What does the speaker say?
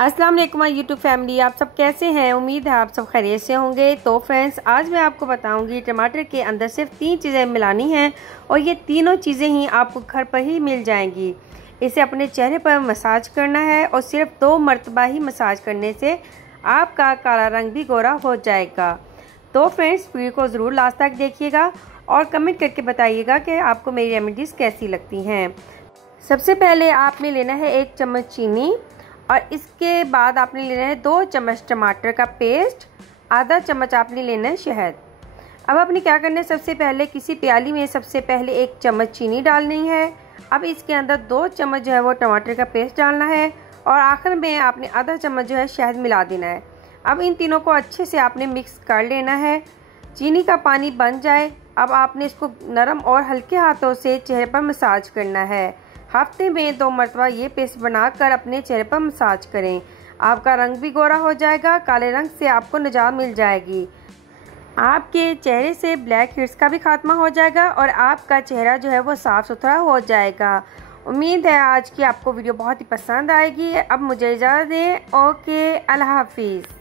अस्सलाम वालेकुम YouTube family, आप सब कैसे हैं। उम्मीद है आप सब खैरियत से होंगे। तो फ्रेंड्स, आज मैं आपको बताऊंगी टमाटर के अंदर सिर्फ 3 चीज़ें मिलानी हैं और ये तीनों चीज़ें ही आपको घर पर ही मिल जाएंगी। इसे अपने चेहरे पर मसाज करना है और सिर्फ 2 मरतबा ही मसाज करने से आपका काला रंग भी गोरा हो जाएगा। तो फ्रेंड्स, वीडियो को ज़रूर लास्ट तक देखिएगा और कमेंट करके बताइएगा कि आपको मेरी रेमेडीज़ कैसी लगती हैं। सबसे पहले आपने लेना है 1 चम्मच चीनी और इसके बाद आपने लेना है 2 चम्मच टमाटर का पेस्ट, आधा चम्मच आपने लेना है शहद। अब आपने क्या करना है, सबसे पहले किसी प्याली में सबसे पहले 1 चम्मच चीनी डालनी है। अब इसके अंदर 2 चम्मच जो है वो टमाटर का पेस्ट डालना है और आखिर में आपने आधा चम्मच जो है शहद मिला देना है। अब इन तीनों को अच्छे से आपने मिक्स कर लेना है। चीनी का पानी बन जाए, अब आपने इसको नरम और हल्के हाथों से चेहरे पर मसाज करना है। हफ्ते में 2 मरतबा ये पेस्ट बनाकर अपने चेहरे पर मसाज करें। आपका रंग भी गोरा हो जाएगा, काले रंग से आपको निजात मिल जाएगी। आपके चेहरे से ब्लैक हेड्स का भी खात्मा हो जाएगा और आपका चेहरा जो है वो साफ़ सुथरा हो जाएगा। उम्मीद है आज की आपको वीडियो बहुत ही पसंद आएगी। अब मुझे इजाज़त दें। ओके, अल्लाह हाफिज़।